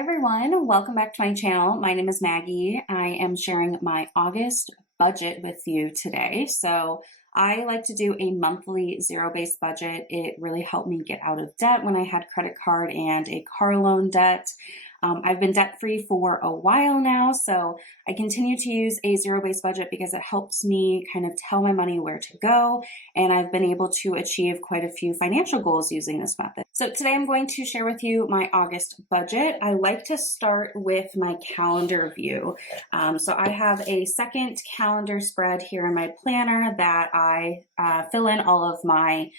everyone, welcome back to my channel. My name is Maggie. I am sharing my August budget with you today. So I like to do a monthly zero-based budget. It really helped me get out of debt when I had credit card and a car loan debt. I've been debt-free for a while now, so I continue to use a zero-based budget because it helps me kind of tell my money where to go, and I've been able to achieve quite a few financial goals using this method. So today I'm going to share with you my August budget. I like to start with my calendar view. So I have a second calendar spread here in my planner that I fill in all of my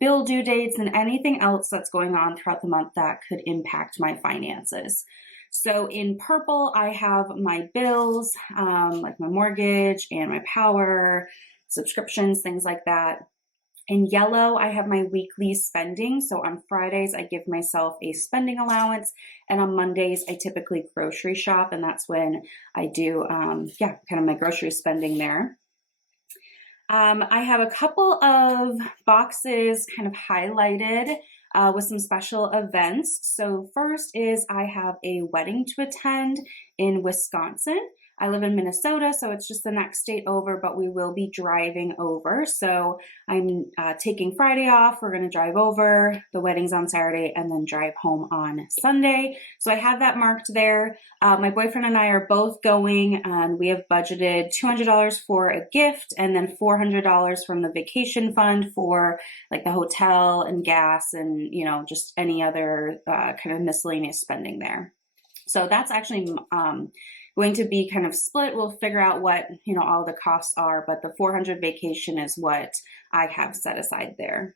bill due dates and anything else that's going on throughout the month that could impact my finances. So in purple, I have my bills, like my mortgage and my power, subscriptions, things like that. In yellow, I have my weekly spending. So on Fridays, I give myself a spending allowance. And on Mondays, I typically grocery shop. And that's when I do, kind of my grocery spending there. I have a couple of boxes kind of highlighted with some special events. So first is I have a wedding to attend in Wisconsin. I live in Minnesota, so it's just the next state over, but we will be driving over. So I'm taking Friday off. We're going to drive over. The wedding's on Saturday and then drive home on Sunday. So I have that marked there. My boyfriend and I are both going, and we have budgeted $200 for a gift and then $400 from the vacation fund for like the hotel and gas and, just any other kind of miscellaneous spending there. So that's actually going to be kind of split. We'll figure out what, all the costs are, but the 400 vacation is what I have set aside there.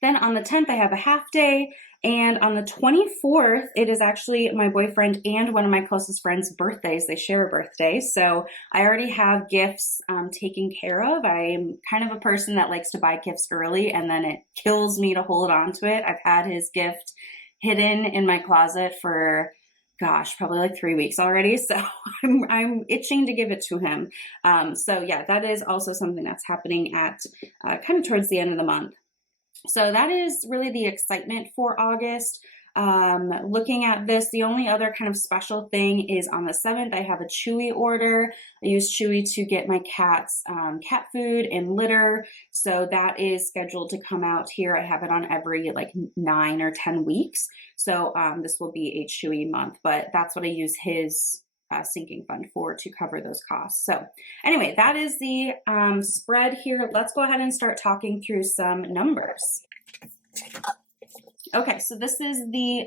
Then on the 10th, I have a half day. And on the 24th, it is actually my boyfriend and one of my closest friends' birthdays. They share a birthday. So I already have gifts taken care of. I'm kind of a person that likes to buy gifts early and then it kills me to hold on to it. I've had his gift hidden in my closet for probably like 3 weeks already. So I'm itching to give it to him. So yeah, that is also something that's happening at kind of towards the end of the month. So that is really the excitement for August. Looking at this, the only other kind of special thing is on the 7th, I have a Chewy order. I use Chewy to get my cat's cat food and litter. So that is scheduled to come out here. I have it on every 9 or 10 weeks. So this will be a Chewy month, but that's what I use his sinking fund for to cover those costs. So anyway, that is the spread here. Let's go ahead and start talking through some numbers. Okay, so this is the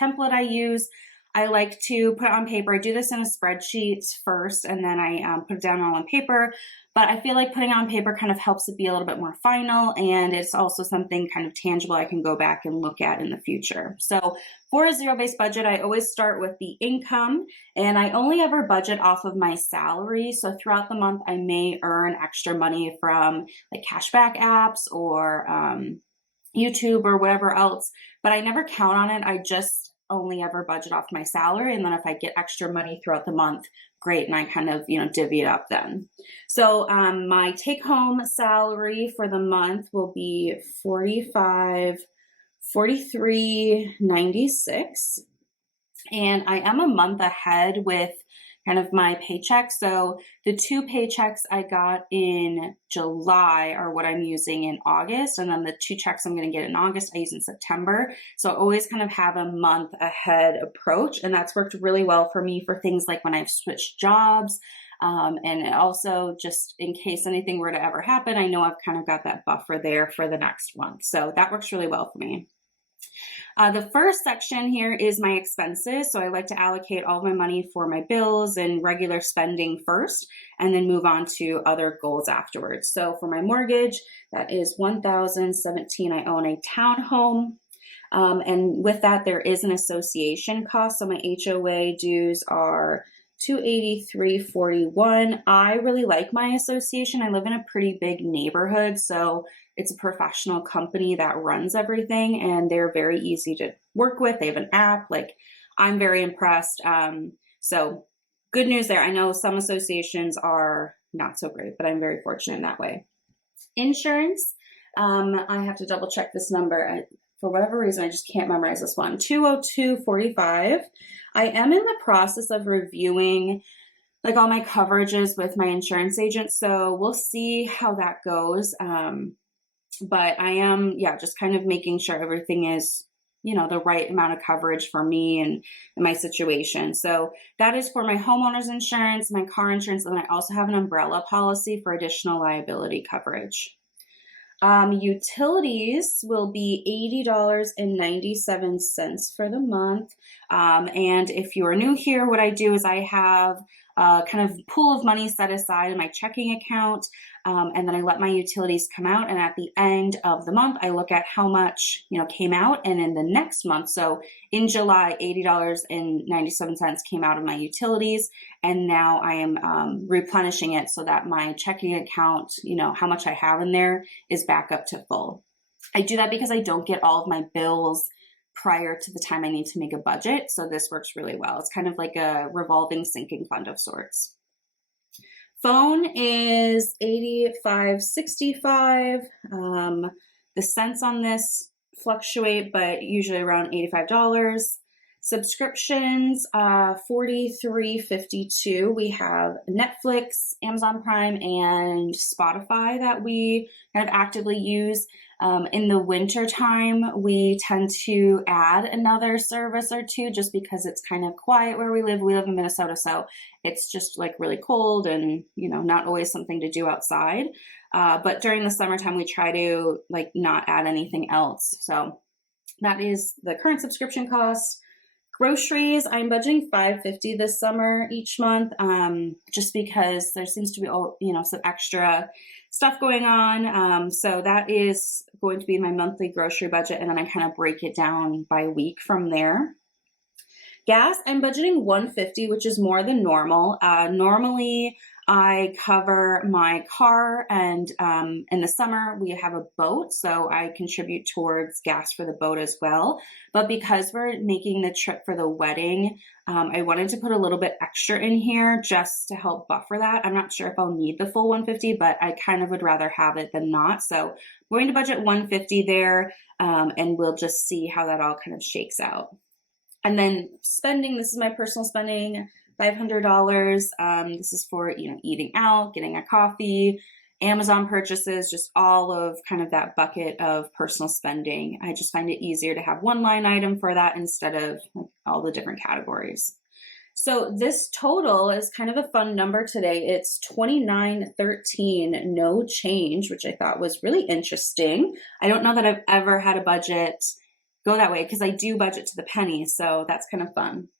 template I use. I like to put it on paper. I do this in a spreadsheet first, and then I put it down all on paper. But I feel like putting it on paper kind of helps it be a little bit more final, and it's also something kind of tangible I can go back and look at in the future. So for a zero-based budget, I always start with the income, and I only ever budget off of my salary. So throughout the month, I may earn extra money from like cashback apps or YouTube or whatever else, but I never count on it. I just only ever budget off my salary. And then if I get extra money throughout the month, great. And I kind of, divvy it up then. So my take home salary for the month will be $43.96. And I am a month ahead with kind of my paycheck. So the 2 paychecks I got in July are what I'm using in August. And then the 2 checks I'm going to get in August, I use in September. So I always kind of have a month ahead approach. And that's worked really well for me for things like when I've switched jobs. And also just in case anything were to ever happen, I know I've kind of got that buffer there for the next month. So that works really well for me. The first section here is my expenses. So I like to allocate all of my money for my bills and regular spending first, and then move on to other goals afterwards. So for my mortgage, that is $1,017. I own a townhome. And with that, there is an association cost. So my HOA dues are $283.41. I really like my association. I live in a pretty big neighborhood, so it's a professional company that runs everything, and they're very easy to work with. They have an app. I'm very impressed. So good news there. I know some associations are not so great, but I'm very fortunate in that way. Insurance. I have to double check this number. for whatever reason, I just can't memorize this one. 202.45. I am in the process of reviewing like all my coverages with my insurance agent, so we'll see how that goes. But I am, just kind of making sure everything is, the right amount of coverage for me and my situation. So that is for my homeowner's insurance, my car insurance, and I also have an umbrella policy for additional liability coverage. Utilities will be $80.97 for the month. And if you are new here, what I do is I have a kind of pool of money set aside in my checking account. And then I let my utilities come out. And at the end of the month, I look at how much, came out. And in the next month, so in July, $80.97 came out of my utilities. And now I am replenishing it so that my checking account, how much I have in there is back up to full. I do that because I don't get all of my bills prior to the time I need to make a budget. So this works really well. It's kind of like a revolving sinking fund of sorts. Phone is $85.65. The cents on this fluctuate, but usually around $85. Subscriptions, $43.52. We have Netflix, Amazon Prime, and Spotify that we kind of actively use. In the winter time, we tend to add another service or two just because it's kind of quiet where we live. We live in Minnesota, so it's just like really cold and, not always something to do outside. But during the summertime, we try to like not add anything else. So that is the current subscription cost. Groceries, I'm budgeting $5.50 this summer each month, just because there seems to be, some extra stuff going on. So that is going to be my monthly grocery budget, and then I kind of break it down by week from there. Gas, I'm budgeting $1.50, which is more than normal. Normally, I cover my car, and in the summer we have a boat, so I contribute towards gas for the boat as well. But because we're making the trip for the wedding, I wanted to put a little bit extra in here just to help buffer that. I'm not sure if I'll need the full $1.50, but I kind of would rather have it than not. So I'm going to budget $1.50 there, and we'll just see how that all kind of shakes out. And then spending, this is my personal spending. $500. This is for, eating out, getting a coffee, Amazon purchases, just all of kind of that bucket of personal spending. I just find it easier to have one line item for that instead of all the different categories. So this total is kind of a fun number today. It's $29.13, no change, which I thought was really interesting. I don't know that I've ever had a budget go that way because I do budget to the penny. So that's kind of fun.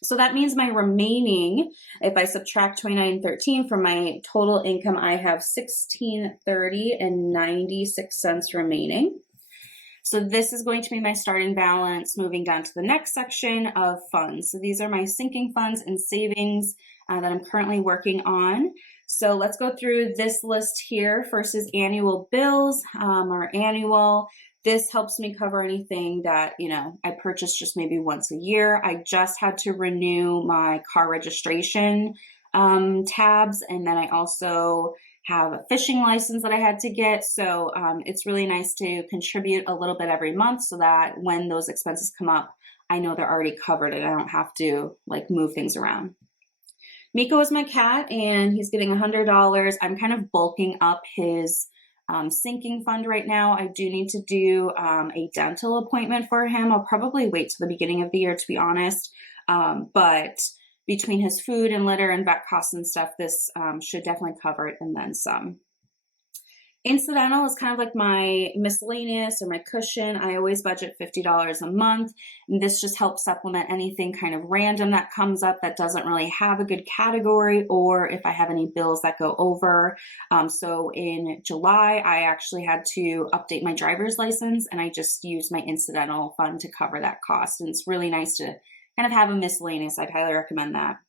So that means my remaining, if I subtract $29.13 from my total income, I have $16.30.96 remaining. So this is going to be my starting balance moving down to the next section of funds. So these are my sinking funds and savings that I'm currently working on. So let's go through this list here. First is annual bills or annual. This helps me cover anything that, I purchase just maybe once a year. I just had to renew my car registration tabs. And then I also have a fishing license that I had to get. So it's really nice to contribute a little bit every month so that when those expenses come up, I know they're already covered and I don't have to move things around. Miko is my cat and he's getting $100. I'm kind of bulking up his sinking fund right now. I do need to do a dental appointment for him. I'll probably wait till the beginning of the year, to be honest. But between his food and litter and vet costs and stuff, this should definitely cover it and then some. Incidental is kind of like my miscellaneous or my cushion. I always budget $50 a month. And this just helps supplement anything kind of random that comes up that doesn't really have a good category, or if I have any bills that go over. So in July, I actually had to update my driver's license and I just used my incidental fund to cover that cost. And it's really nice to kind of have a miscellaneous. I'd highly recommend that.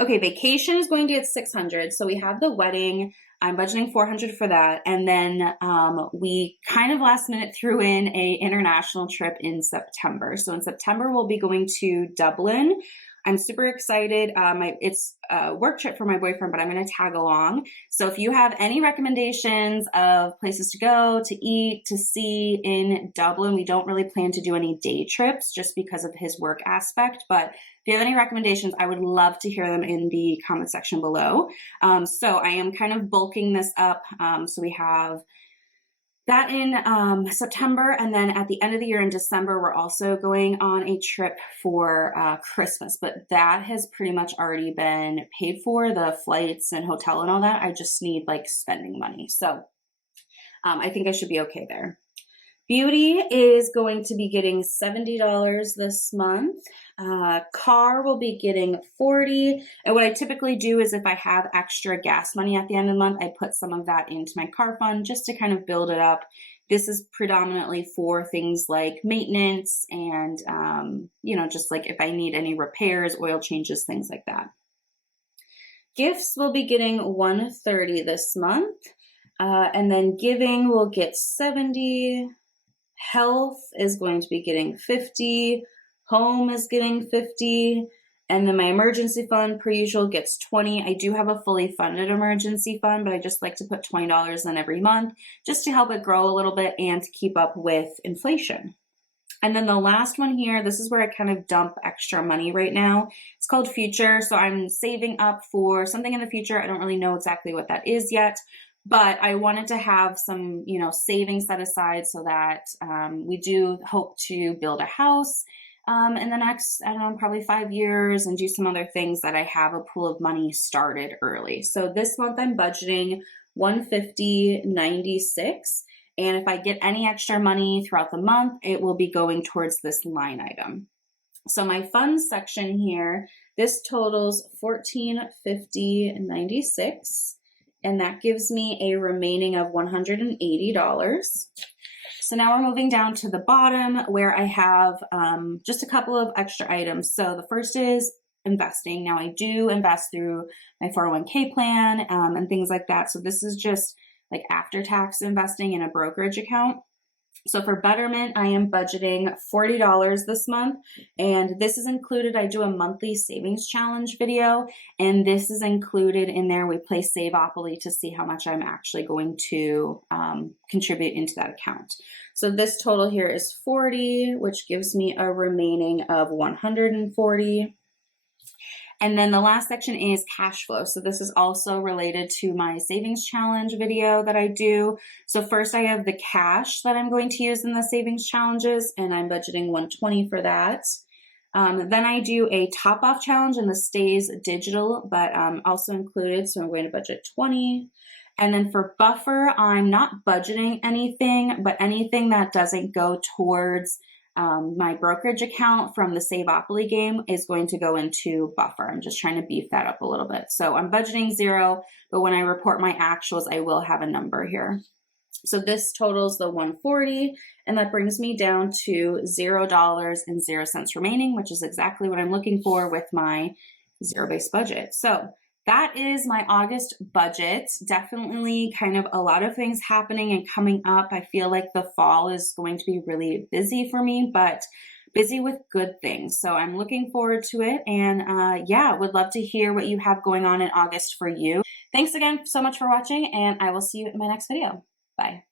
Okay, vacation is going to get $600. So we have the wedding. I'm budgeting $400 for that. And then we kind of last minute threw in a international trip in September. So in September, we'll be going to Dublin. I'm super excited. It's a work trip for my boyfriend, but I'm going to tag along. So if you have any recommendations of places to go, to eat, to see in Dublin, we don't really plan to do any day trips just because of his work aspect. But if you have any recommendations, I would love to hear them in the comment section below. So I am kind of bulking this up. So we have that in September, and then at the end of the year in December, we're also going on a trip for Christmas, but that has pretty much already been paid for, the flights and hotel and all that. I just need like spending money. So I think I should be okay there. Beauty is going to be getting $70 this month. Car will be getting $40. And what I typically do is if I have extra gas money at the end of the month, I put some of that into my car fund just to kind of build it up. This is predominantly for things like maintenance and, just like if I need any repairs, oil changes, things like that. Gifts will be getting $130 this month. And then giving will get $70. Health is going to be getting $50. Home is getting $50. And then my emergency fund, per usual, gets $20. I do have a fully funded emergency fund, but I just like to put $20 in every month just to help it grow a little bit and to keep up with inflation. And then the last one here, this is where I kind of dump extra money right now. It's called Future. So I'm saving up for something in the future. I don't really know exactly what that is yet, but I wanted to have some, savings set aside so that we do hope to build a house in the next, probably 5 years and do some other things that I have a pool of money started early. So this month I'm budgeting $150.96. And if I get any extra money throughout the month, it will be going towards this line item. So my funds section here, this totals $1450.96. And that gives me a remaining of $180. So now we're moving down to the bottom where I have just a couple of extra items. So the first is investing. Now I do invest through my 401k plan and things like that. So this is just like after-tax investing in a brokerage account. So for Betterment, I am budgeting $40 this month, and this is included. I do a monthly savings challenge video, and this is included in there. We play Saveopoly to see how much I'm actually going to contribute into that account. So this total here is 40, which gives me a remaining of 140. And then the last section is cash flow. So this is also related to my savings challenge video that I do. So first I have the cash that I'm going to use in the savings challenges, and I'm budgeting $120 for that. Then I do a top off challenge, and this stays digital, but also included. So I'm going to budget $20. And then for buffer, I'm not budgeting anything, but anything that doesn't go towards my brokerage account from the Saveopoly game is going to go into buffer. I'm just trying to beef that up a little bit. So I'm budgeting $0, but when I report my actuals, I will have a number here. So this totals the 140, and that brings me down to $0.00 remaining, which is exactly what I'm looking for with my zero-based budget. So that is my August budget. Definitely kind of a lot of things happening and coming up. I feel like the fall is going to be really busy for me, but busy with good things. So I'm looking forward to it. And would love to hear what you have going on in August for you. Thanks again so much for watching, and I will see you in my next video. Bye.